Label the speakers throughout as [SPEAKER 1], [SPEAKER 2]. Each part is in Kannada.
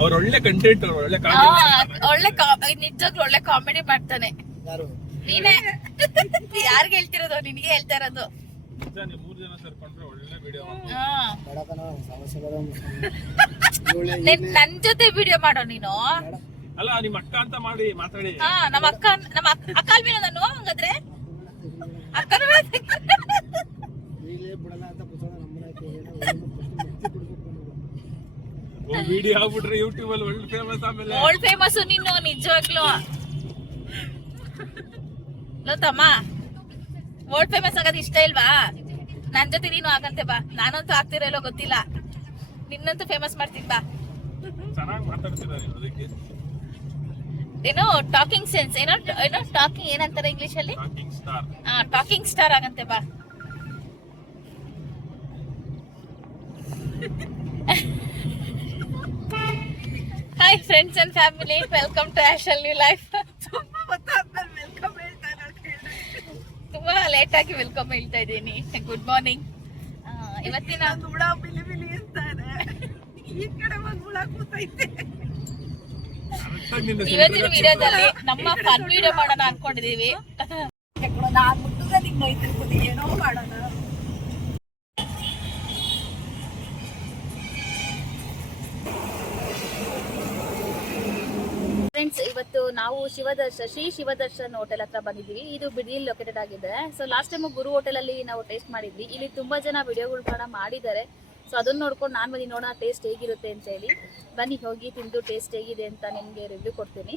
[SPEAKER 1] ಅವ್ರ ಒಳ್ಳೆ ಕಂಟೆಂಟ್ ಅವ್ರ ಒಳ್ಳೆ
[SPEAKER 2] ಆ, ಒಳ್ಳೆ ಕಾ- ನಿಜವಾಗ್ಲೂ ಒಳ್ಳೆ ಕಾಮಿಡಿ ಮಾಡ್ತಾನೆ.
[SPEAKER 3] ಯಾರು?
[SPEAKER 2] ನೀನೇ. ಯಾರ್ಗ್ ಹೇಳ್ತಿರೋದು? ನಿನಗೆ ಹೇಳ್ತಾ ಇರೋದು.
[SPEAKER 1] ನಿಜ ನೀವು ಮೂರ್ ಜನ ಸೇರ್ಕೊಂಡ್ರೆ ಒಳ್ಳೆ ವಿಡಿಯೋ
[SPEAKER 2] ಹಾ.
[SPEAKER 3] ಬಡತನ ಸಮಸ್ಯೆಗಳ
[SPEAKER 2] ನಿನ್ ನನ್ ಜೊತೆ ವಿಡಿಯೋ ಮಾಡೋ ನೀನು?
[SPEAKER 1] ಅಲ್ಲ ನಿಮ್ ಅಕ್ಕ ಅಂತ ಮಾಡಿ ಮಾತಾಡಿ.
[SPEAKER 2] ಹಾ ನಮ್ಮ ಅಕ್ಕ ನಮ್ಮ ಅಕ್ಕ ಅಕ್ಕಲ್ ಮೀನು ನಾನು ಹಂಗಾದ್ರೆ? ಅಕ್ಕನ
[SPEAKER 3] ಈಗಲೇ ಬಿಡಲ್ಲ ಅಂತ ಕೂತ್ಕೊಂಡು ನಮ್ಮನ್ನ ಏನೋ ಒಂದು first ಮುಗ್ಸಿ ಬಿಡ್ಬೇಕು ಅನ್ನೋದು.
[SPEAKER 1] ವಿಡಿಯೋ ಆಗ್ಬಿಟ್ರೆ ಯೂಟ್ಯೂಬ್ ಅಲ್ಲಿ ಒಳ್ಳೆ ಫೇಮಸ್ ಆಮೇಲೆ.
[SPEAKER 2] ಓಲ್ಡ್ ಫೇಮಸ್ ನೀನು ನಿಜವಾಗ್ಲು. ಲೋ ತಮ್ಮ ಓಲ್ಡ್ ಫೇಮಸ್ ಆಗೋದು ಇಷ್ಟ ಇಲ್ವಾ? ನನ್ ಜೊತೆ ನೀನು ಆಗಂತೆ ಬಾ. ನಾನಂತೂ ಆಗ್ತಿರಲ್ಲೋ ಗೊತ್ತಿಲ್ಲ. ನಿನ್ನಂತೂ ಫೇಮಸ್ ಮಾಡ್ತೀನಿ ಬಾ.
[SPEAKER 1] ಚೆನ್ನಾಗಿ ಮಾತಾಡ್ತೀರಾ ನೀವು ಅದಕ್ಕೆ.
[SPEAKER 2] ಏನೋ ಟಾಕಿಂಗ್ ಸೆನ್ಸ್ ಏನೋ ಏನೋ ಟಾಕಿಂಗ್ ಏನಂತಾರೆ ಇಂಗ್ಲಿಷ್ ಅಲ್ಲಿ?
[SPEAKER 1] ಟಾಕಿಂಗ್ ಸ್ಟಾರ್
[SPEAKER 2] ಆಗಂತೆ ಬಾ hi friends and family welcome to ಆಶಲ್ new life ತುಂಬಾ ಲೇಟ್ ಆಗಿ ವೆಲ್ಕಮ್ ಹೇಳ್ತಾ ಇದ್ದೀನಿ. ಗುಡ್ ಮಾರ್ನಿಂಗ್ ಇವತ್ತಿನ ಇವತ್ತಿನ ವಿಡಿಯೋದಲ್ಲಿ ನಮ್ಮ ಫನ್ ವಿಡಿಯೋ ಮಾಡೋಣ ಅನ್ಕೊಂಡಿದೀವಿ. ನಾವು ಶಿವದರ್ಶ, ಶ್ರೀ ಶಿವದರ್ಶನ್ ಹೋಟೆಲ್ ಹತ್ರ ಬಂದಿದ್ದೀವಿ. ಇದು ಬಿಡಿಲ್ ಲೊಕೇಟೆಡ್ ಆಗಿದೆ. So last time Guru hotel ಅಲ್ಲಿ ನಾವು ಟೇಸ್ಟ್ ಮಾಡಿದ್ವಿ. ಇಲ್ಲಿ ತುಂಬಾ ಜನ ವಿಡಿಯೋಗಳು ಕೂಡ ಮಾಡಿದ್ದಾರೆ. ಸೊ ಅದನ್ನ ನೋಡ್ಕೊಂಡು ನಾನು ಬನ್ನಿ, ನೋಡೋಣ ಟೇಸ್ಟ್ ಹೇಗಿರುತ್ತೆ ಅಂತ ಹೇಳಿ. ಬನ್ನಿ, ಹೋಗಿ ತಿಂದು ಟೇಸ್ಟ್ ಹೇಗಿದೆ ಅಂತ ನಿಮಗೆ ರಿವ್ಯೂ ಕೊಡ್ತೀನಿ.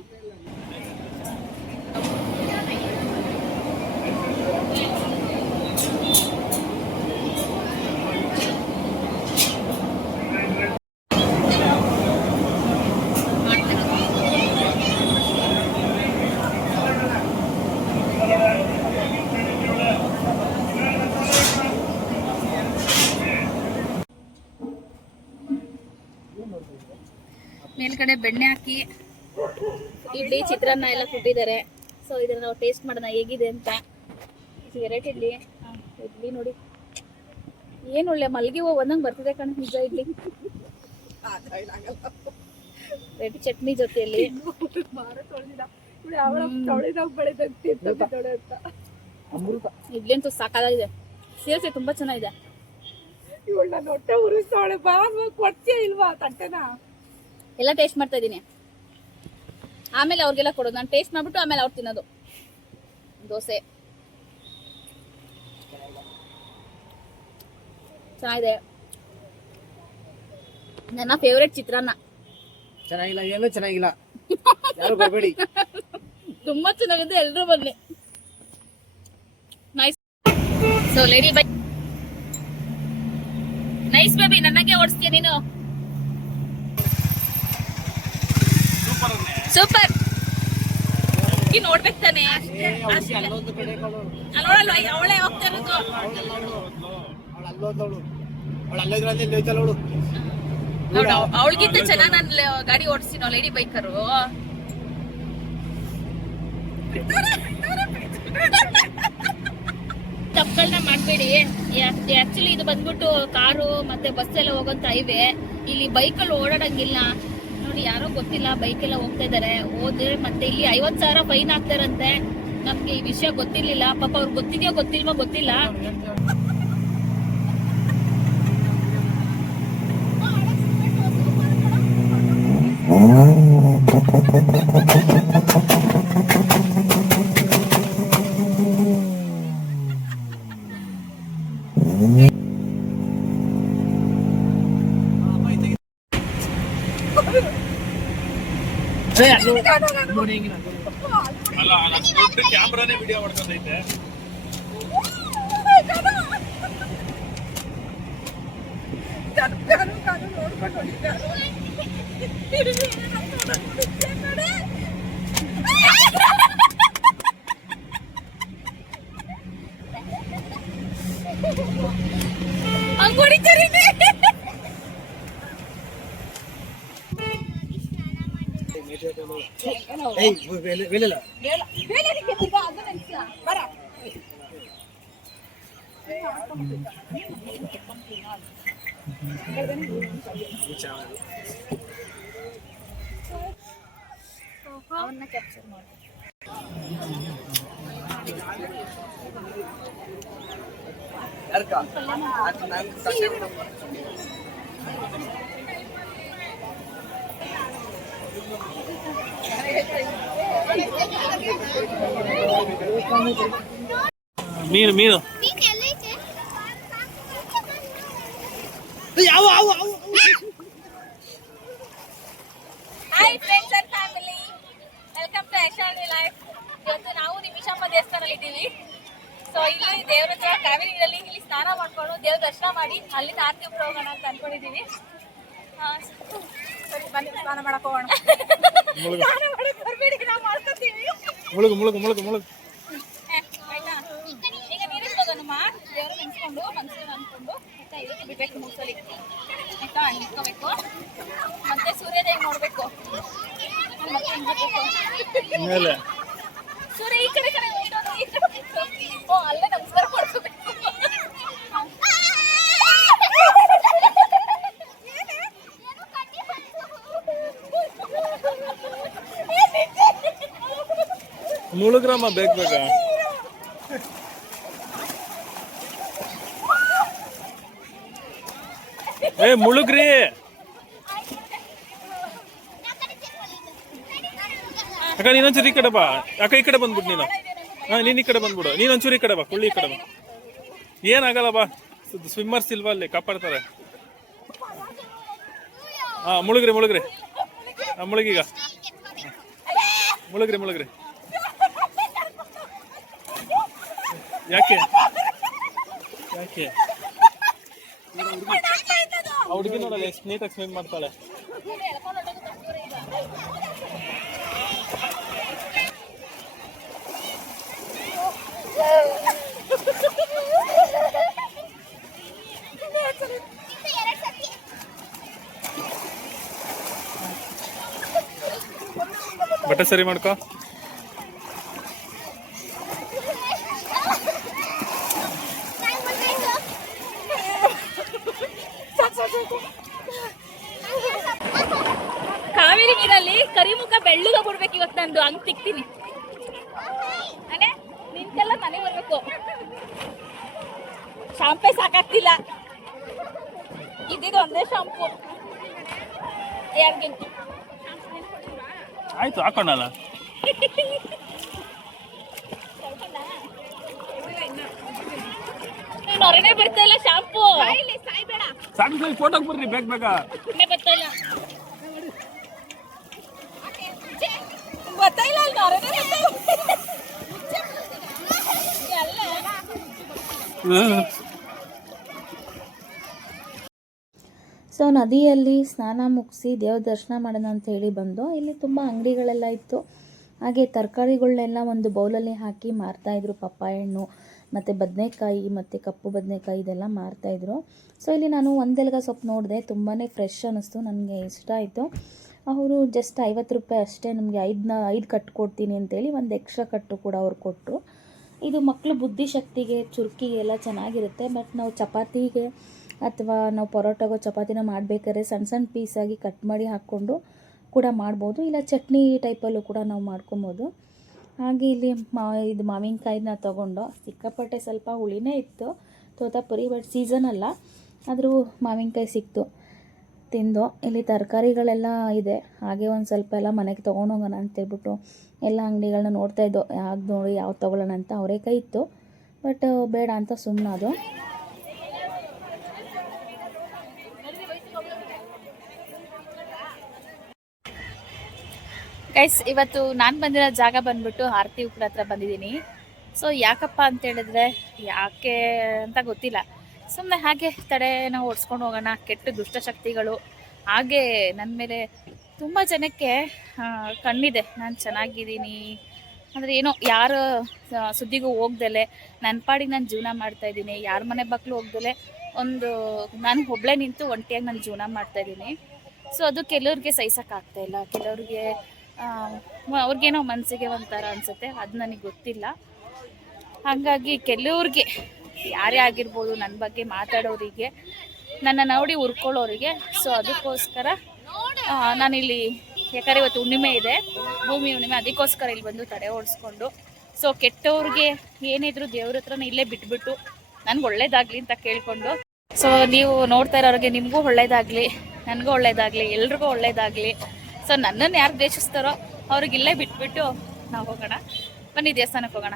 [SPEAKER 2] ಮೇಲ್ಗಡೆ ಬೆಣ್ಣೆ ಹಾಕಿ ಇಡ್ಲಿ ಚಿತ್ರಾನ್ನ ಎಲ್ಲ ಕೊಟ್ಟಿದ್ದಾರೆ. ಸೊ ಇದನ್ನ ನಾವು ಟೇಸ್ಟ್ ಮಾಡೋಣ ಹೇಗಿದೆ ಅಂತ. ವೆರೈಟಿ ಇಡ್ಲಿ. ಹಾ, ಇಡ್ಲಿ ನೋಡಿ. ಏನು ಒಳ್ಳೆ ಮಲ್ಗೆ ಹೋ ಒಂದಂಗೆ ಬರ್ತಿದೆ ಕಣ ನಿಜ ಇಡ್ಲಿ. ರೆಡ್ ಚಟ್ನಿ ಜೊತೆಯಲ್ಲಿ. ಇಡ್ಲಿ ಅಂತೂ ಸಾಕಾಗಿದೆ. ಸೇರ್ಸೆ ತುಂಬಾ ಚೆನ್ನಾಗಿದೆ.
[SPEAKER 4] ಇವಳ ಹೊಟ್ಟೆ ಉರಿಸ್ತಾವಳೆ. ಬಾ ಕೊಡ್ತೀಯ ಇಲ್ವಾ ತಟ್ಟೆನ
[SPEAKER 2] ಎಲ್ಲ ಟೇಸ್ಟ್ ಮಾಡ್ತಾ ಇದ್ದೀನಿ. ಆಮೇಲೆ ಅವ್ರಿಗೆಲ್ಲ ಕೊಡೋದು. ನಾನು ಟೇಸ್ಟ್ ಮಾಡ್ಬಿಟ್ಟು ಆಮೇಲೆ ಅವ್ರು ತಿನ್ನೋದು. ದೋಸೆ. ಚೆನ್ನಾಗಿದೆ. ನನ್ನ ಫೇವ್ರೆಟ್ ಚಿತ್ರಾನ್ನ.
[SPEAKER 3] ಚೆನ್ನಾಗಿಲ್ಲ ಏನೂ ಚೆನ್ನಾಗಿಲ್ಲ. ಯಾರು ಬರಬೇಡಿ
[SPEAKER 2] ತುಂಬಾ ಚೆನ್ನಾಗಿದೆ ಎಲ್ರು ಬನ್ನಿ. Nice so lady bye nice baby ನನಗೆ ಓಡಿಸ್ತೀಯ ನೀನು?
[SPEAKER 1] ಸೂಪರ್
[SPEAKER 2] ಈ ನೋಡ್ಬೇಕು ತಾನೆ. ನೋಡಲ್ವಾ? ಅವಳೇ ಹೋಗ್ತಾ ಇರೋದು. ಅವಳಿಗಿಂತ ಚೆನ್ನಾಗಿ ನಾನು ಗಾಡಿ ಓಡಿಸ್ತೀನಿ ಲೇಡಿ ಬೈಕರು ತಪ್ಪುಗಳನ್ನ ಮಾಡಬೇಡಿ. ಆಕ್ಚುಲಿ ಇದು ಬಂದ್ಬಿಟ್ಟು ಕಾರು ಮತ್ತೆ ಬಸ್ ಎಲ್ಲ ಹೋಗೋಂತ ಹೈವೇ ಇಲ್ಲಿ ಬೈಕಲ್ಲಿ ಓಡಾಡಂಗಿಲ್ಲ. ನೋಡಿ, ಯಾರೋ ಗೊತ್ತಿಲ್ಲ ಬೈಕ್ ಎಲ್ಲ ಹೋಗ್ತಾ ಇದಾರೆ. ಹೋದ್ರೆ ಮತ್ತೆ ಇಲ್ಲಿ ಐವತ್ ಸಾವಿರ ಫೈನ್ ಹಾಕ್ತಾರಂತೆ. ನಮ್ಗೆ ಈ ವಿಷಯ ಗೊತ್ತಿರ್ಲಿಲ್ಲ. ಪಾಪ ಅವ್ರಿಗೆ ಗೊತ್ತಿದೆಯೋ ಗೊತ್ತಿಲ್ವೋ ಗೊತ್ತಿಲ್ಲ.
[SPEAKER 1] ಅಲ್ಲ ನಾನು ದೊಡ್ಡ ಕ್ಯಾಮ್ರಾನೇ ವಿಡಿಯೋ ಮಾಡ್ಕೊಂಡೈತೆ.
[SPEAKER 3] ಏಯ್ ವೇಲೆ ವೇಲೆಲ್ಲ
[SPEAKER 4] ಬರ
[SPEAKER 2] ಅವನ್ನ ಕ್ಯಾಪ್ಚರ್
[SPEAKER 1] ಮೀನು ಮೀನು.
[SPEAKER 2] Hi friends and family welcome to Aishani life ಇವತ್ತು ನಾವು ನಿಮಿಷಮ್ಮ ದೇವಸ್ಥಾನದಲ್ಲಿ ಇದ್ದೀವಿ. ಸೊ ಇಲ್ಲಿ ದೇವ್ರ ಹತ್ರ ಕಾವೇರಿ ಇಲ್ಲಿ ಸ್ನಾನ ಮಾಡ್ಕೊಂಡು ದೇವ್ರ ದರ್ಶನ ಮಾಡಿ ಅಲ್ಲಿಂದ ಆರತಿ ಹೋಗೋಣ ಅಂತ ಅನ್ಕೊಂಡಿದ್ದೀವಿ. ಸರಿ ಬನ್ನಿ ಸ್ನಾನ ಮಾಡಕ್ ಹೋಗೋಣ. ಸ್ನಾನ ಮಾಡಕ್ ಬರ್ಬೇಡಿ ನಾವು ಮಾಡ್ಕೊತೀವಿ.
[SPEAKER 1] ಮುಳುಗು ಮುಳುಗು ಮುಳುಗು ಮುಳುಗು.
[SPEAKER 2] ಆಯ್ತಾ? ಈಗ ನೀರಿಗೆ ಹೋಗೋಣಮ್ಮ ದೇವ್ರ ನೆನ್ಸ್ಕೊಂಡು ಮನಸ್ಸು ಅನ್ಕೊಂಡು ಆಯ್ತಾ ಇದಕ್ಕೆ ಬಿಡ್ಬೇಕು ಮುಗಿಸಲಿ ಆಯ್ತಾ? ನಿಂತ್ಕೋಬೇಕು. ಮತ್ತೆ ಸೂರ್ಯೋದಯ ನೋಡ್ಬೇಕು. ಮತ್ತೆ ಹಿಂಗ್ ಬರ್ಬೇಕು.
[SPEAKER 1] ಮೇಲೆ
[SPEAKER 2] ಸೂರ್ಯ ಈ ಕಡೆ ಕಡೆ ಈ ಕಡೆ. ಅಲ್ಲೇ ನಮಸ್ಕಾರ ಮಾಡ್ಕೋಬೇಕು.
[SPEAKER 1] ಮುಳುಗ್ರಮ್ಮ ಬೇಕು ಬೇಗ. ಏ, ಮುಳುಗ್ರಿ. ಅಕ್ಕ, ನೀನೊಂಚೂರು ಈ ಕಡೆ ಬಾ. ಅಕ್ಕ, ಈ ಕಡೆ ಬಂದ್ಬಿಡು ನೀನು. ಹಾ, ನೀನು ಈ ಕಡೆ ಬಂದ್ಬಿಡು. ನೀನೊಂಚೂರು ಈ ಕಡೆ ಬಾ. ಕುಳ್ಳಿ ಈ ಕಡೆ ಬಾ. ಏನಾಗಲ್ಲ ಬಾ. ಸ್ವಿಮ್ಮರ್ಸ್ ಇಲ್ವಾ ಅಲ್ಲಿ? ಕಾಪಾಡ್ತಾರೆ. ಹಾ, ಮುಳುಗ್ರಿ ಮುಳುಗ್ರಿ. ಹಾಂ ಮುಳುಗೀಗ ಮುಳುಗ್ರಿ ಮುಳುಗ್ರಿ. ಯಾಕೆ? ಯಾಕೆ? ಹುಡುಗಿ ನೋಡಲ್ಲ ಎಷ್ಟು ನೀಟಾಗಿ ಸ್ವಿಮ್ ಮಾಡ್ತಾಳೆ. ಬಟ್ಟೆ ಸರಿ ಮಾಡ್ಕೋ.
[SPEAKER 2] ಕಾವೇರಿ ನೀರಲ್ಲಿ ಕರಿಮುಖ ಬೆಳ್ಳಗ ಬಿಡ್ಬೇಕು ಇವತ್ತು ನಂದು. ಹಂಗ್ ತಿಕ್ತೀನಿ. ಅನೆ ನಿಂತೆಲ್ಲ ಮನೆ ಬರ್ಬೇಕು. ಶಾಂಪೆ ಸಾಕಾಗ್ತಿಲ್ಲ. ಇದ್ದಿದ್ದು ಒಂದೇ ಶಾಂಪು. ಯಾರಿಗಿಂತ
[SPEAKER 1] ಆಯ್ತು ಹಾಕೋಣಲ್ಲ
[SPEAKER 2] ನೀನು ಹೊರನೆ ಬರ್ತಾ ಇಲ್ಲ ಶಾಂಪು.
[SPEAKER 1] ಸಾಕು ಸಾಕು ಫೋಟೋಗೆ ಬರ್ರಿ ಬೇಗ ಬೇಗ
[SPEAKER 2] ಹೊರನೆ ಬರ್ತಾ ಇಲ್ಲ. ಬರ್ತಾ ಇಲ್ಲ ಅಲ್ಲಿ. ಎಲ್ಲ ಸೊ ನದಿಯಲ್ಲಿ ಸ್ನಾನ ಮುಗಿಸಿ ದೇವ್ರ ದರ್ಶನ ಮಾಡೋಣ ಅಂತ ಹೇಳಿ ಬಂದು ಇಲ್ಲಿ ತುಂಬ ಅಂಗಡಿಗಳೆಲ್ಲ ಇತ್ತು. ಹಾಗೆ ತರಕಾರಿಗಳನ್ನೆಲ್ಲ ಒಂದು ಬೌಲಲ್ಲಿ ಹಾಕಿ ಮಾರ್ತಾಯಿದ್ರು ಪಪ್ಪಾಯ ಹಣ್ಣು ಮತ್ತು ಬದನೆಕಾಯಿ ಮತ್ತು ಕಪ್ಪು ಬದನೆಕಾಯಿ ಇದೆಲ್ಲ ಮಾರ್ತಾಯಿದ್ರು ಸೊ ಇಲ್ಲಿ ನಾನು ಒಂದೆಲ್ಗ ಸೊಪ್ಪು ನೋಡಿದೆ ತುಂಬಾ ಫ್ರೆಶ್ ಅನ್ನಿಸ್ತು, ನನಗೆ ಇಷ್ಟ ಆಯಿತು. ಅವರು ಜಸ್ಟ್ ಐವತ್ತು ರೂಪಾಯಿ ಅಷ್ಟೇ ನಮಗೆ ಐದನ್ನ ಐದು ಕಟ್ಟು ಕೊಡ್ತೀನಿ ಅಂತೇಳಿ ಒಂದು ಎಕ್ಸ್ಟ್ರಾ ಕಟ್ಟು ಕೂಡ ಅವ್ರು ಕೊಟ್ಟರು ಇದು ಮಕ್ಕಳು ಬುದ್ಧಿಶಕ್ತಿಗೆ, ಚುರುಕಿಗೆ ಎಲ್ಲ ಚೆನ್ನಾಗಿರುತ್ತೆ ಬಟ್ ನಾವು ಚಪಾತಿಗೆ ಅಥವಾ ನಾವು ಪರೋಟಾಗೋ ಚಪಾತಿನ ಮಾಡಬೇಕಾದ್ರೆ ಸಣ್ಣ ಸಣ್ಣ ಪೀಸಾಗಿ ಕಟ್ ಮಾಡಿ ಹಾಕ್ಕೊಂಡು ಕೂಡ ಮಾಡ್ಬೋದು, ಇಲ್ಲ ಚಟ್ನಿ ಟೈಪಲ್ಲೂ ಕೂಡ ನಾವು ಮಾಡ್ಕೊಬೋದು. ಹಾಗೆ ಇಲ್ಲಿ ಮಾ, ಇದು ಮಾವಿನಕಾಯಿನ ತೊಗೊಂಡು ಸಿಕ್ಕಾಪಟ್ಟೆ ಸ್ವಲ್ಪ ಹುಳಿನೇ ಇತ್ತು. ತೋತಾಪುರಿ ಬಟ್ ಸೀಸನ್ ಅಲ್ಲ. ಆದರೂ ಮಾವಿನಕಾಯಿ ಸಿಕ್ತು. ತಿಂದು ಇಲ್ಲಿ ತರಕಾರಿಗಳೆಲ್ಲ ಇದೆ. ಹಾಗೆ ಒಂದು ಸ್ವಲ್ಪ ಎಲ್ಲ ಮನೆಗೆ ತೊಗೊಂಡೋಗೋಣ ಅಂತೇಳ್ಬಿಟ್ಟು ಎಲ್ಲ ಅಂಗಡಿಗಳನ್ನ ನೋಡ್ತಾ ಇದ್ದೋ, ಯಾವ್ದು ನೋಡಿ ಯಾವ್ದು ತೊಗೊಳ್ಳೋಣ ಅಂತ ಅವರೇ ಕೈ ಇತ್ತು. ಬಟ್ ಬೇಡ ಅಂತ ಸುಮ್ಮನೆ ಗೈಸ್ ಇವತ್ತು ನಾನು ಬಂದಿರೋ ಜಾಗ ಬಂದ್ಬಿಟ್ಟು ಆರತಿ ಉಪ್ಪಳ ಹತ್ರ ಬಂದಿದ್ದೀನಿ. ಸೊ ಯಾಕಪ್ಪ ಅಂತ ಹೇಳಿದ್ರೆ, ಯಾಕೆ ಅಂತ ಗೊತ್ತಿಲ್ಲ. ಸುಮ್ಮನೆ ಹಾಗೆ ತಡೆನ ಓಡಿಸ್ಕೊಂಡು ಹೋಗೋಣ, ಕೆಟ್ಟ ದುಷ್ಟಶಕ್ತಿಗಳು ಹಾಗೆ ನನ್ನ ಮೇಲೆ ತುಂಬ ಜನಕ್ಕೆ ಕಣ್ಣಿದೆ. ನಾನು ಚೆನ್ನಾಗಿದ್ದೀನಿ. ಅಂದರೆ ಏನೋ ಯಾರು ಸುದ್ದಿಗೂ ಹೋಗ್ದಲೆ ನನ್ನ ಪಾಡಿಗೆ ನಾನು ಜೀವನ ಮಾಡ್ತಾಯಿದ್ದೀನಿ ಯಾರ ಮನೆ ಬಾಗ್ಲು ಹೋಗ್ದಲೆ, ಒಂದು, ನಾನು ಒಬ್ಳೆ ನಿಂತು ಒಂಟಿಯಾಗಿ ನಾನು ಜೀವನ ಮಾಡ್ತಾಯಿದ್ದೀನಿ ಸೊ ಅದು ಕೆಲವ್ರಿಗೆ ಸಹಿಸೋಕ್ಕಾಗ್ತಾಯಿಲ್ಲ ಕೆಲವ್ರಿಗೆ ಅವ್ರಿಗೇನೋ ಮನಸ್ಸಿಗೆ ಒಂಥರ ಅನಿಸುತ್ತೆ, ಅದು ನನಗೆ ಗೊತ್ತಿಲ್ಲ. ಹಾಗಾಗಿ ಕೆಲವ್ರಿಗೆ, ಯಾರೇ ಆಗಿರ್ಬೋದು ನನ್ನ ಬಗ್ಗೆ ಮಾತಾಡೋರಿಗೆ ನನ್ನ ನೋಡಿ ಉರ್ಕೊಳ್ಳೋರಿಗೆ ಸೊ ಅದಕ್ಕೋಸ್ಕರ ನಾನಿಲ್ಲಿ, ಯಾಕಂದ್ರೆ ಇವತ್ತು ಹುಣ್ಣಿಮೆ ಇದೆ, ಭೂಮಿ ಹುಣ್ಣಿಮೆ, ಅದಕ್ಕೋಸ್ಕರ ಇಲ್ಲಿ ಬಂದು ತಡೆ ಓಡಿಸ್ಕೊಂಡು, ಸೊ ಕೆಟ್ಟವ್ರಿಗೆ ಏನಿದ್ರು ದೇವ್ರ ಹತ್ರನೇ ಇಲ್ಲೇ ಬಿಟ್ಬಿಟ್ಟು ನನ್ಗೆ ಒಳ್ಳೇದಾಗ್ಲಿ ಅಂತ ಕೇಳಿಕೊಂಡು, ಸೊ ನೀವು ನೋಡ್ತಾ ಇರೋರಿಗೆ ನಿಮಗೂ ಒಳ್ಳೇದಾಗ್ಲಿ, ನನಗೂ ಒಳ್ಳೇದಾಗ್ಲಿ, ಎಲ್ರಿಗೂ ಒಳ್ಳೇದಾಗ್ಲಿ ಸೊ ನನ್ನನ್ನು ಯಾರು ದ್ವೇಷಿಸ್ತಾರೋ ಅವ್ರಿಗೆ ಇಲ್ಲೇ ಬಿಟ್ಬಿಟ್ಟು ನಾವು ಹೋಗೋಣ. ಬನ್ನಿ ದೇವಸ್ಥಾನಕ್ಕೆ ಹೋಗೋಣ.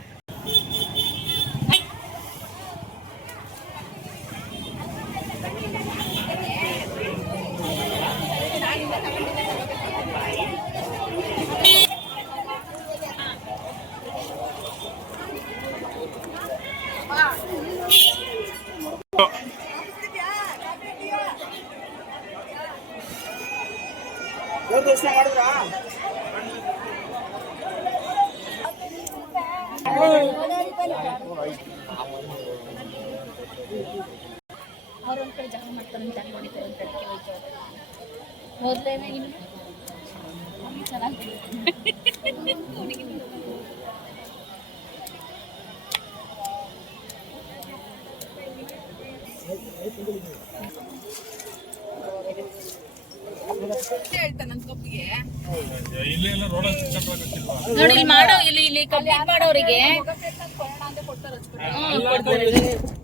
[SPEAKER 2] ಅವ್ರೊಂದ್ ಕಡೆ ಜಾಗ ಮಾಡ್ತಾರೆ ಅಂತ ಅನ್ಕೊಂಡಿದ್ದಾರೆ ಅಂತ ಅದಕ್ಕೆ ಹೋಯ್ತು ಮೊದಲೇನೆ ಇನ್ನು ಚೆನ್ನಾಗಿ ನೋಡಿ ಇಲ್ಲಿ ಮಾಡೋ ಇಲ್ಲಿ ಇಲ್ಲಿ ಕಂಪ್ಲೀಟ್ ಮಾಡೋರಿಗೆ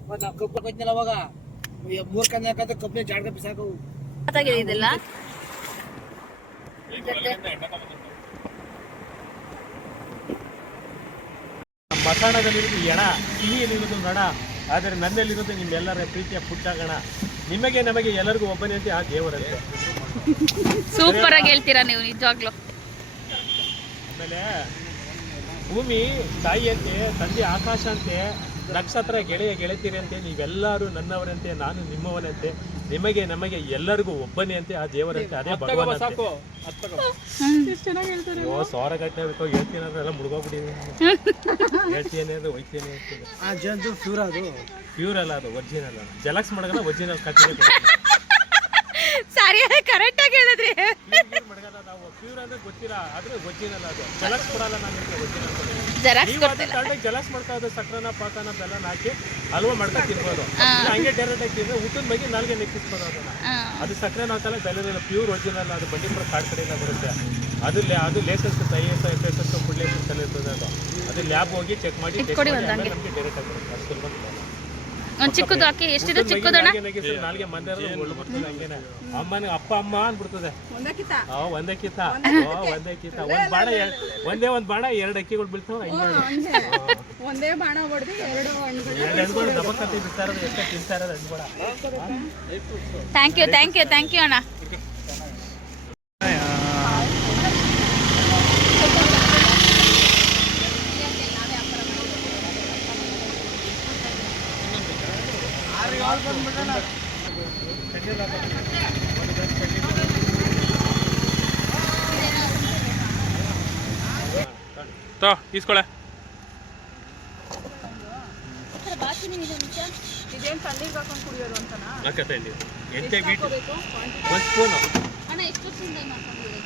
[SPEAKER 3] ನಾವು ಕಬ್ಬು ಕೊಯ್ತಿಲ್ಲ ಅವಾಗ. ಮೂರ್ ಕಣ್ಣು ಹಾಕಂತ ಕಬ್ಬು ಜಾಡ್ಕ ಬಿಸಾಕವು
[SPEAKER 2] ಗೊತ್ತಾಗಿದೆ ಇದೆಲ್ಲ?
[SPEAKER 5] ಮಸಾಣದಲ್ಲಿರೋದು ಎಣ ಸಿಹಿಯಲ್ಲಿರುವುದು ನಡ ಆದರೆ ನನ್ನಲ್ಲಿರುವುದು ನಿಮ್ಮೆಲ್ಲರ ಪ್ರೀತಿಯ ಪುಟ್ಟಗಣ. ನಿಮಗೆ ನಮಗೆ ಎಲ್ಲರಿಗೂ ಒಬ್ಬನೇ ಆ ದೇವರಂತೆ.
[SPEAKER 2] ಸೂಪರ್ ಆಗಿ ಹೇಳ್ತೀರಾ ನೀವು ನಿಜವಾಗ್ಲು?
[SPEAKER 5] ಆಮೇಲೆ ಭೂಮಿ ತಾಯಿ ಅಂತೆ ತಂದೆ ಆಕಾಶ ಅಂತೆ ನಕ್ಷತ್ರ ಗೆಳೆಯ ಗೆಳತಿರಿ ಅಂತೆ ನೀವೆಲ್ಲರೂ ನನ್ನವರಂತೆ ನಾನು ನಿಮ್ಮವನಂತೆ ನಿಮಗೆ ನಮಗೆ ಎಲ್ಲರಿಗೂ ಒಬ್ಬನೇ ಅಂತೆ ಆ ದೇವರಂತೆ ಅದೇ ಭಗವಾನ್.
[SPEAKER 1] ಸಾಕು.
[SPEAKER 5] ಅಯ್ಯೋ ಸಾವಿರ ಗಟ್ಟಲೆ ಬೇಕು ಹೇಳ್ತೀನಿ ಎಲ್ಲ ಮುಳುಗೋಗ್ಬಿಟ್ಟಿದೆ. ಹೇಳ್ತೀನಿ ಅಂದ್ರೆ ಒಯ್ತೀನಿ
[SPEAKER 3] ಆ ಜಂತು ಪ್ಯೂರ್ ಅದು.
[SPEAKER 5] ಪ್ಯೂರ್ ಅಲ್ಲ ಅದು ಒರಿಜಿನಲ್ ಜಲಕ್ಸ್ ಮಾಡಿದ್ರೆ ಒರಿಜಿನಲ್ ಕಟ್ಟಿಗೆ
[SPEAKER 2] ಸರಿ ಕರೆಕ್ಟ್ ಆಗಿ ಹೇಳಿದ್ರಿ
[SPEAKER 5] ಮಡಗನ ನಾವು ಪ್ಯೂರ್ ಅಂದ್ರೆ ಗೊತ್ತಿಲ್ಲ ಆದ್ರೆ ಒರಿಜಿನಲ್ ಅದು ಜಲಕ್ಸ್ ಕೊಡಲ್ಲ ನಾನು ಆಗಿ ಹೇಳಿದ್ರಿ.
[SPEAKER 2] ಜೆರಾಕ್ಸ್
[SPEAKER 5] ಸಕ್ಕರೆನ ಪಾಕನ ಬೆಲ್ಲನ ಹಾಕಿ ಹಲ್ವಾ ಮಾಡ್ಕೊಂಡು ತಿನ್ಬೋದು. ಹಂಗೆ ಡೈರೆಕ್ಟ್ ಆಗಿ ತಿಂದ್ರೆ ಊಟದ ಬಗ್ಗೆ ನಾಲ್ಗೆ ನೆಕ್ಕಿಸ್ಬೋದು ಅದನ್ನ. ಅದು ಸಕ್ಕರೆ ಹಾಕಲ್ಲ ಬೆಲ್ಲದಿಲ್ಲ ಪ್ಯೂರ್ ಒರಿಜಿನಲ್ ಅದು ಬಂಡೀಪುರ ಕಾಡು ಕಡೆಯಿಂದ ಬರುತ್ತೆ. ಅದು ಅದು I S I S food ಇರ್ತದೆ ಅದು. ಅದು ಲ್ಯಾಬ್ ಹೋಗಿ ಚೆಕ್ ಮಾಡಿ ನಮಗೆ ಡೈರೆಕ್ಟ್ ಆಗಿ ಬರುತ್ತೆ. ಅಷ್ಟು.
[SPEAKER 2] ಒಂದ್ ಚಿಕ್ಕದು ಹಾಕಿ ಎಷ್ಟಿದೆ? ಚಿಕ್ಕದಣ್ಣ?
[SPEAKER 5] ನಾಲ್ಗೆ ಮಂದಿ ಒಳ್ಳೆ ಬರ್ತದೆ ಹಂಗೇನೆ. ಅಮ್ಮನ ಅಪ್ಪ ಅಮ್ಮ ಅನ್ಬಿಡ್ತದೆ. ಒಂದೇ ಕಿತ್ತ ಆ, ಒಂದೇ ಕಿತ್ತ ಒಂದ್ ಬಾಣ ಒಂದೇ ಒಂದ್ ಬಾಣ ಎರಡು ಅಕ್ಕಿಗಳು ಬೀಳ್ತಾವ
[SPEAKER 4] ಒಂದೇ. ಬಾಣ ಹೊಡೆದು ಎರಡು ಹಣ್ಣುಗಳು
[SPEAKER 5] ದಬಕ್ಕಂತ ಬಿಡ್ತಾರ ಎಷ್ಟೇ ತಿಂತಾ ಇರೋದು ಹಣ್ಣುಗಳ.
[SPEAKER 2] Thank you thank you thank you ಅಣ್ಣ
[SPEAKER 1] ತಗೋ ಈಸ್ಕೊಳೆ
[SPEAKER 4] ಇದೇನ್ ತಣ್ಣೀರ್ಗೆ ಹಾಕೊಂಡು ಕುಡಿಯೋದು ಅಂತನಾ
[SPEAKER 5] ಹಾಕತ್ತೆ ಇಲ್ಲಿ ಎಂಟೆ ಬೀಟ್ ಒಂದು ಸ್ಪೂನು
[SPEAKER 2] ಅಣ್ಣ ಎಷ್ಟು ವರ್ಷದಿಂದ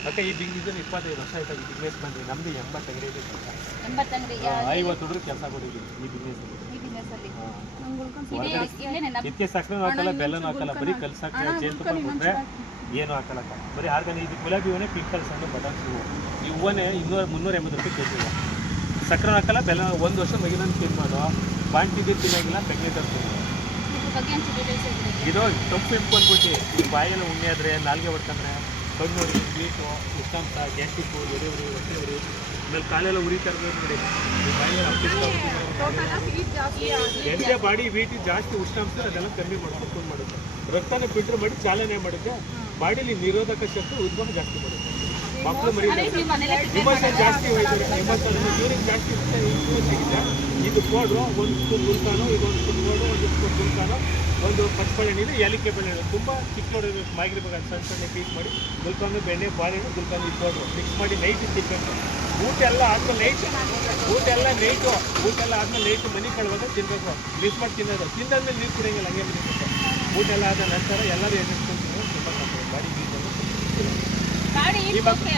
[SPEAKER 5] ಅಕ್ಕ ಈ ಬಿಸ್ನೆಸ್ ಇಪ್ಪತ್ತೈದು ವರ್ಷ ಆಯ್ತು ಈ ಬಿಸ್ನೆಸ್ ಬಂದ್ವಿ. ನಮ್ದು ಎಂಬತ್ತು ಐವತ್ತು ಹುಡುಗರು ಕೆಲಸ ಕೊಟ್ಟಿದ್ದೀವಿ ಈ ಬಿಸ್ನೆಸ್
[SPEAKER 2] ಅಲ್ಲಿ
[SPEAKER 5] ಇದಕ್ಕೆ ಸಕ್ಕರೆ ಹಾಕಲ್ಲ ಬೆಲ್ಲನೂ ಹಾಕಲ್ಲ ಬರೀ ಕಲ್ಸಕ್ಕೆ ಜೇನುತುಪ್ಪ ಕೊಟ್ರೆ ಏನು ಹಾಕಲ್ಲ ಅಕ್ಕ. ಬರೀ ಆರ್ಗಾನಿಕ್ ಇದು ಗುಲಾಬಿ ಹೂವೇ ಪಿಂಕ್ ಕಲ್ಸ್ ಸಣ್ಣ ಬಟನ್ಸ್ ಹೂವು ಈ ಹೂವನೇ ಇನ್ನೂರ ಮುನ್ನೂರ ಎಂಬತ್ತು ರೂಪಾಯಿ ಕೆಜಿ ಹೂವು. ಸಕ್ಕರೆ ಹಾಕಲ್ಲ ಬೆಲ್ಲ ಒಂದು ವರ್ಷ ಮಗಿನ ತಿನ್ಬೋದು ಮಾಡು ಬಾಂಟಿ ತೆಗೆ ತರ್ತೀನಿ
[SPEAKER 2] ಇದ್ರ ತರ್ತೀವಿ ಒಂಚೂರು details ಹೇಳ್ಬಿಡಿ.
[SPEAKER 5] ಇದು ತಪ್ಪು ಇಟ್ಕೊಂಡ್ಬಿಟ್ಟು ಈ ಬಾಯೆಲ್ಲ ಉಣ್ಣೆ ಆದರೆ ನಾಲ್ಗೆ ಹೊಡ್ಕೊಂಡ್ರೆ ಕಣ್ಣು ಸ್ವೀಟು ಉಷ್ಣಾಂಶ ಗ್ಯಾಸ್ಟಿಕ್ಕು ಎದೆ ಉರಿ ಹೊಟ್ಟೆ ಉರಿ ಆಮೇಲೆ ಕಾಲೆಲ್ಲ ಉರಿತಾ ಇರ್ಬೇಕು ನೋಡಿ. ಎಂತೆ ಬಾಡಿ ವೀಟ್ ಜಾಸ್ತಿ ಉಷ್ಣಾಂಶ ಅದೆಲ್ಲ ಕಮ್ಮಿ ಮಾಡ್ಕೊಂಡು ಮಾಡುತ್ತೆ ರಕ್ತನ ಫಿಲ್ಟರ್ ಮಾಡಿ ಚಾಲನೆ ಮಾಡುತ್ತೆ ಬಾಡಿಲಿ ನಿರೋಧಕ ಶಕ್ತಿ ಉದ್ಭವ ಜಾಸ್ತಿ ಮಾಡುತ್ತೆ ಮಕ್ಕಳು ಮರಿ ಇಮೋಷನ್ ಜಾಸ್ತಿ ಹೋಯ್ತಾರೆ ಇಮೋಷನ್ ಯೂರಿನ್ ಜಾಸ್ತಿ ಸಿಗುತ್ತೆ. ಇದು ಪೌಡ್ರು ಒಂದು ಸ್ಪೂನ್ ಗುಲ್ಕಾನು ಇದೊಂದು ಸ್ಪೂನ್ ಒಂದು ಪಚ್ಚಬಳೆ ನೀರು ಏಲಕ್ಕಿ ಬೆಳೆ ತುಂಬ ಚಿಕ್ಕ ನೋಡಿರ್ಬೇಕು ಮಾಗಿರ್ಬೇಕು ಸಣ್ಣ ಸಣ್ಣ ಪೀಸ್ ಮಾಡಿ ಗುಲ್ಕಾನು ಬೆಣ್ಣೆ ಬಾಳೆಹಣ್ಣು ಗುಲ್ಕಾನು ಇದು ಪೌಡ್ರು ಮಿಕ್ಸ್ ಮಾಡಿ ನೈಟ್ ತಿನ್ಬೇಕು. ಊಟ ಎಲ್ಲ ಆದ್ಮೇಲೆ ನೈಟ್ ಊಟ ಎಲ್ಲ ನೈಟು ಊಟ ಎಲ್ಲ ಆದ್ಮೇಲೆ ನೈಟ್ ಮನೆ ಕಳುವಾಗ ತಿನ್ಬೇಕು. ಮಿಸ್ ಮಾಡಿ ತಿನ್ನೋದು. ತಿಂದಾದ್ಮೇಲೆ ನೀರು ಕುಡಿಯಂಗಿಲ್ಲ ಹಂಗೆ ಬಿಡ್ಬೇಕು ಊಟ ಎಲ್ಲ ಆದ ನಂತರ ಎಲ್ಲರೂ ಎಣ್ಣೆಸ್ಕೊಂಡು ತಿನ್ನೋದು ತುಂಬ ಕಷ್ಟ ಬಾಡಿ
[SPEAKER 2] ಹೀಟ್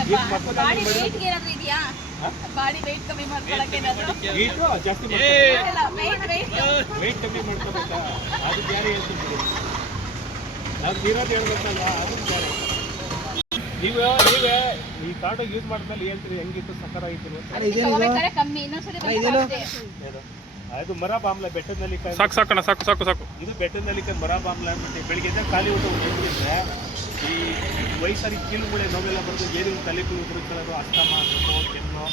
[SPEAKER 5] ಈ ಮಕ್ಕಳು
[SPEAKER 2] ಬಾಡಿ ಕಮ್ಮಿ ಏನಾದ್ರು?
[SPEAKER 5] ಜಾಸ್ತಿ ಕಮ್ಮಿ ಅದು ಬೇರೆ ಹೇಳ್ತಿದ್ರು. ಬಿಡಿ ನಾವು ಇರೋದು ಹೇಳ್ಬೇಕಲ್ಲ ಅದು ಬೇರೆ. ನೀವು ನೀವೇ ಈ ಕಾರ್ಡ್ ಯೂಸ್ ಮಾಡಿದ್ಮೇಲೆ ಹೇಳ್ತೀರಿ ಹೆಂಗಿತ್ತು ಸಕ್ಕರ ಆಗಿತ್ತು
[SPEAKER 2] ಕಮ್ಮಿ ಇನ್ನೊಂದ್ಸರಿ
[SPEAKER 5] ಅದು ಮರ ಬಾಂಬ್ಲ ಬೆಟ್ಟದಲ್ಲಿ
[SPEAKER 1] ಸಾಕು ಸಾಕಣ್ಣ ಸಾಕು ಸಾಕು ಸಾಕು.
[SPEAKER 5] ಇದು ಬೆಟ್ಟದಲ್ಲಿ ಮರ ಬಾಂಬ್ಲ ಅಂದ್ಬಿಟ್ಟು ಬೆಳಿಗ್ಗೆ ಖಾಲಿ ಊಟ ಎದ್ದಿದ್ರೆ ಈ ವಯಸ್ಸಾರಿ ಕೀಲುಗಳೇ ನೋವೆಲ್ಲ ಬರೋದು ಏನು ತಲೆ ಕೂಲು ಬರುತ್ತಲ್ಲ ಅಸ್ತಮ ಕೆಮ್ಮು ಕೆಮ್ಮು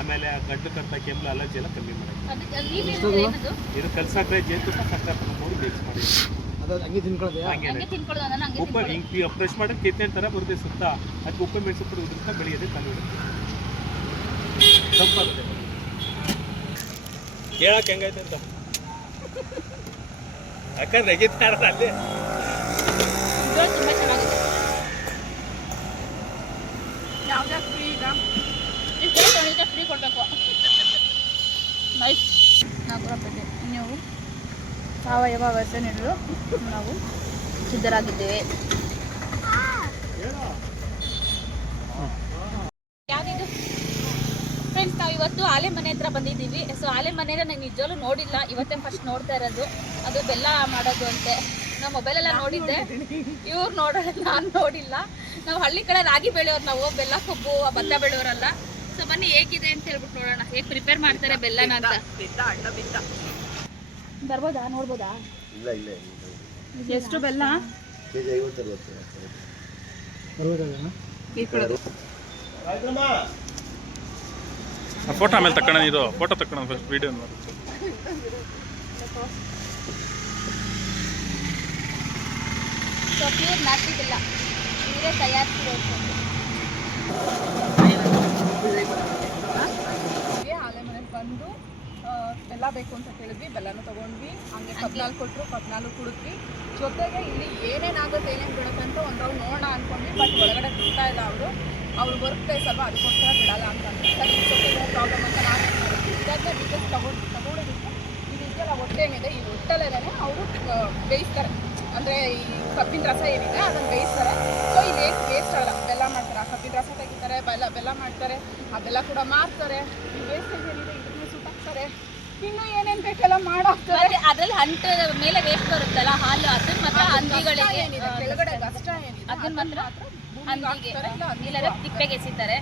[SPEAKER 5] ಆಮೇಲೆ ಗಡ್ಡು ಕಟ್ಟ ಕೆಮ್ಮು ಅಲರ್ಜಿ ಎಲ್ಲ ಕಮ್ಮಿ ಮಾಡೋದು
[SPEAKER 2] ಏನದು
[SPEAKER 5] ಇದು ಕಲ್ಸಾಕ್ರೆ ಜೇನುತುಪ್ಪ ಸಕ್ಕರೆ ಮೂರು ಮಿಕ್ಸ್ ಮಾಡಿ.
[SPEAKER 3] ಹಂಗೆ ತಿನ್ಕೊಳ್ಳೋದು
[SPEAKER 5] ಉಪ್ಪು ಹಿಂಗೆ ಫ್ರೆಶ್ ಮಾಡಿ ಕೆತ್ತನೆ ಥರ ಬರುತ್ತೆ ಸುತ್ತ. ಅದಕ್ಕೆ ಉಪ್ಪು ಮೆಣಸು ಪುಡಿ ಬೆಳೆಯೋದೇ ಬೆಳೆಯೋದೆ ತಂಪಾಗುತ್ತೆ ಕೇಳಕ್ಕೆ ಹೆಂಗೈತೆ ಅಂತ. ಯಾಕಂದ್ರೆ ಅಲ್ಲಿ.
[SPEAKER 2] ತುಂಬಾ ಚೆನ್ನಾಗಿದೆ.
[SPEAKER 4] ಯಾವ್ದು ಫ್ರೀ ಈಗ?
[SPEAKER 2] ಇಷ್ಟು ಫ್ರೀ ಕೊಡಬೇಕು. ನೈಸ್ ನಾಗಪೇಟೆ ನೀವು? ಸಾವಯವ ವ್ಯವಸ್ಥೆ ನೀಡಲು ನಾವು ಸಿದ್ಧರಾಗಿದ್ದೇವೆ. ಯಾವ್ದಿದು? ಫ್ರೆಂಡ್ಸ್ ನಾವು ಇವತ್ತು ಆಲೆ ಮನೆ ಹತ್ರ ಬಂದಿದ್ದೀವಿ. ಸೊ ಆಲೆ ಮನೆ ನಾನು ನಿಜವಲ್ಲೂ ನೋಡಿಲ್ಲ. ಇವತ್ತೇ ಫಸ್ಟ್ ನೋಡ್ತಾ ಇರೋದು. ಅದು ಬೆಲ್ಲ ಮಾಡೋದು ಅಂತೆ. ನಾವು ಮೊಬೈಲೆಲ್ಲ ನೋಡಿದ್ದೆ. ಇವ್ರು ನೋಡೋಣ ನಾನು ನೋಡಿಲ್ಲ. ನಾವು ಹಳ್ಳಿ ಕಡೆ ರಾಗಿ ಬೆಳೆಯೋರು ನಾವು ಬೆಲ್ಲ ಕಬ್ಬು ಭತ್ತ ಬೆಳೆಯೋರಲ್ಲ. ಸೊ ಬನ್ನಿ ಹೇಗಿದೆ ಅಂತ ಹೇಳ್ಬಿಟ್ಟು ನೋಡೋಣ. ಹೇಗೆ ಪ್ರಿಪೇರ್ ಮಾಡ್ತಾರೆ ಬೆಲ್ಲನ ಅಂತ? ಬರ್ಬೋದಾ? ನೋಡ್ಬೋದಾ?
[SPEAKER 6] ಇಲ್ಲ ಇಲ್ಲ
[SPEAKER 2] ಎಷ್ಟು ಬೆಲ್ಲ?
[SPEAKER 1] ಫೋಟೋ ಆಮೇಲೆ ತಕ್ಕಣ ಇದು ಫೋಟೋ ತಕ್ಕಣ ಫಸ್ಟ್ ವಿಡಿಯೋ
[SPEAKER 2] ಸೊ ಪ್ಯೂರ್ ನಾಟಿ ಇಲ್ಲ ಇವರೇ ತಯಾರಿಸಿರೋದು
[SPEAKER 4] ಹೀಗೆ ಆಲೆ ಮನೆಗೆ ಬಂದು ಬೆಲ್ಲ ಬೇಕು ಅಂತ ಕೇಳಿದ್ವಿ. ಬೆಲ್ಲನೂ ತಗೊಂಡ್ವಿ. ಹಂಗೆ ಕಬ್ನಾಲ್ ಕೊಟ್ಟರು ಪದ್ನಾಲ್ಕು ಕುಡಿದ್ವಿ. ಜೊತೆಗೆ ಇಲ್ಲಿ ಏನೇನಾಗುತ್ತೆ ಏನೇನು ಬಿಡುತ್ತೆ ಅಂತ ಒಂದು ರೌಂಡ್ ನೋಡೋಣ ಅನ್ಕೊಂಡ್ವಿ. ಬಟ್ ಒಳಗಡೆ ಬಿಡ್ತಾ ಇಲ್ಲ ಅವರು. ಅವ್ರು ವರ್ಕ್ ಪ್ಲೇಸ್ ಅಲ್ವಾ ಅದಕ್ಕೋಸ್ಕರ ಬಿಡಲ್ಲ ಅಂತ ಅಂದ್ರು. ಸರಿ ಪ್ರಾಬ್ಲಮ್ ಅಂತ ನಾನು ಮಾಡಿದ್ವಿ ಇದಾದ್ಮೇಲೆ ಡೀಟೇಲ್ಸ್ ತಗೊಂಡು ತಗೊಂಡಿದ್ದಕ್ಕೆ ಇದು ಇದೆಯಲ್ಲ ಹೊಟ್ಟೆ ಏನಿದೆ ಈ ಅವರು ಬೇಯಿಸ್ತಾರೆ. ಅಂದರೆ ಈ ಕಬ್ಬಿನ ರಸ ಏನಿದೆ ಅದನ್ನು ಬೇಯಿಸ್ತಾರೆ. ಸೊ ಇಲ್ಲಿ ಏನು ವೇಸ್ಟ್ ಆಗಲ್ಲ. ಬೆಲ್ಲ ಮಾಡ್ತಾರೆ. ಆ ಕಬ್ಬಿನ ರಸ ತೆಗಿತಾರೆ ಬೆಲ್ಲ ಬೆಲ್ಲ ಮಾಡ್ತಾರೆ. ಆ ಬೆಲ್ಲ ಕೂಡ ಮಾರ್ತಾರೆ. ಈ ವೇಸ್ಟೇಜ್ ಏನಿದೆ ಇದನ್ನು ಸುಟ್ಟಾಕ್ತಾರೆ. ಇನ್ನು ಏನೇನು ಬೇಕೆಲ್ಲ ಮಾಡಾಕ್ತಾರೆ.
[SPEAKER 2] ಅದರಲ್ಲಿ ಹಂಟ ಮೇಲೆ ವೇಸ್ಟ್ ಬರುತ್ತಲ್ಲ ಹಾಲು ಅದನ್ನ ಮಾತ್ರ ಹಂದಿಗಳಿಗೆ
[SPEAKER 4] ಕೆಳಗಡೆ ಕಷ್ಟ ಏನಿದೆ
[SPEAKER 2] ಅದನ್ನ ಮಾತ್ರ ಹಂದಿಗೆ ಇಲ್ಲಾಂದ್ರೆ ತಿಪ್ಪೆಗೆ ಎಸಿತಾರೆ.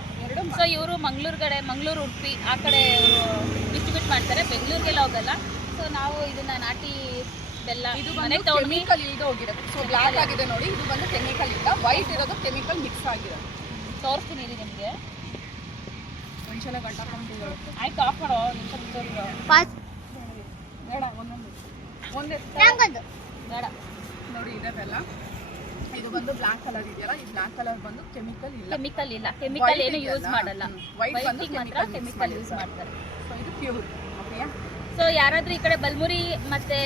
[SPEAKER 2] ಸೊ ಇವರು ಮಂಗಳೂರು ಕಡೆ ಮಂಗಳೂರು ಉಡುಪಿ ಆ ಕಡೆ ಡಿಸ್ಟ್ರಿಬ್ಯೂಟ್ ಮಾಡ್ತಾರೆ. ಬೆಂಗಳೂರಿಗೆಲ್ಲ ಹೋಗಲ್ಲ ಸೊ ನಾವು ಇದನ್ನ ನಾಟಿ ಬೆಲ್ಲ
[SPEAKER 4] ಇದು ಬಂದು ಕೆಮಿಕಲ್ ಇಲ್ದೆ ಹೋಗಿರೋದು ಸೊ ಬ್ಲಾಕ್ ಆಗಿದೆ ನೋಡಿ. ಇದು ಬಂದು ಕೆಮಿಕಲ್ ಇಲ್ಲ. ವೈಟ್ ಇರೋದು ಕೆಮಿಕಲ್ ಮಿಕ್ಸ್ ಆಗಿರೋದು.
[SPEAKER 2] ತೋರಿಸ್ತೀನಿ ಇಲ್ಲಿ ನಿಮಗೆ.
[SPEAKER 4] ಮುಂಚೆಲ್ಲ ಗಂಟ.
[SPEAKER 2] ಆಯ್ತು ಆಫ್ ಮಾಡೋ. ನಿಮಿಷ
[SPEAKER 4] ಬೇಡ ಒಂದೊಂದು. ಒಂದೇ
[SPEAKER 2] ಬೇಡ.
[SPEAKER 4] ನೋಡಿ ಇದೆ ಬೆಲ್ಲ. ಇದು ಬಂದು ಬ್ಲಾಕ್ ಕಲರ್ ಇದೆಯಲ್ಲ ಈ ಬ್ಲಾಕ್ ಕಲರ್ ಬಂದು ಕೆಮಿಕಲ್ ಇಲ್ಲ.
[SPEAKER 2] ಕೆಮಿಕಲ್ ಇಲ್ಲ. ಕೆಮಿಕಲ್ ಏನು ಯೂಸ್? ಮಾಡಲ್ಲ.
[SPEAKER 4] ವೈಟ್ ಬಂದು
[SPEAKER 2] ಮಾತ್ರ ಕೆಮಿಕಲ್ ಯೂಸ್. ಮಾಡ್ತಾರೆ.
[SPEAKER 4] ಸೊ ಇದು ಪ್ಯೂರ್ ಓಕೆಯಾ
[SPEAKER 2] ಸೊ ಯಾರಾದ್ರೂ ಈ ಕಡೆ ಬಲ್ಮುರಿ ಮತ್ತೆ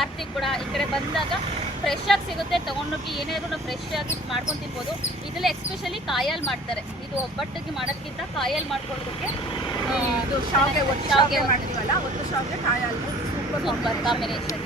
[SPEAKER 2] ಆರ್ತಿ ಕೂಡ. ಈ ಕಡೆ ಬಂದಾಗ ಫ್ರೆಶ್ ಆಗಿ ಸಿಗುತ್ತೆ. ತಗೊಂಡೋಗಿ ಏನಾದ್ರು ನಾವು ಫ್ರೆಶ್ ಆಗಿ ಮಾಡ್ಕೊಂಡು ತಿನ್ಬೋದು. ಇದೆಲ್ಲ ಎಸ್ಪೆಷಲಿ ಕಾಯಲ್ಲಿ ಮಾಡ್ತಾರೆ. ಇದು ಒಬ್ಬಟ್ಟಿಗೆ ಮಾಡೋದಕ್ಕಿಂತ ಕಾಯಲ್ಲಿ ಮಾಡ್ಕೊಳ್ಳೋದಕ್ಕೆ
[SPEAKER 4] ಇದು ಶಾವಿಗೆ ಒಟ್ಟು
[SPEAKER 2] ಶಾವ್ಗೆ
[SPEAKER 4] ಮಾಡಿದೀವಲ್ಲ ಒಟ್ಟು. ಶಾವ್ಗೆ ಕಾಯಿ ಹಾಲು ಸೂಪರ್
[SPEAKER 2] ಸೂಪರ್ ಕಾಂಬಿನೇಷನ್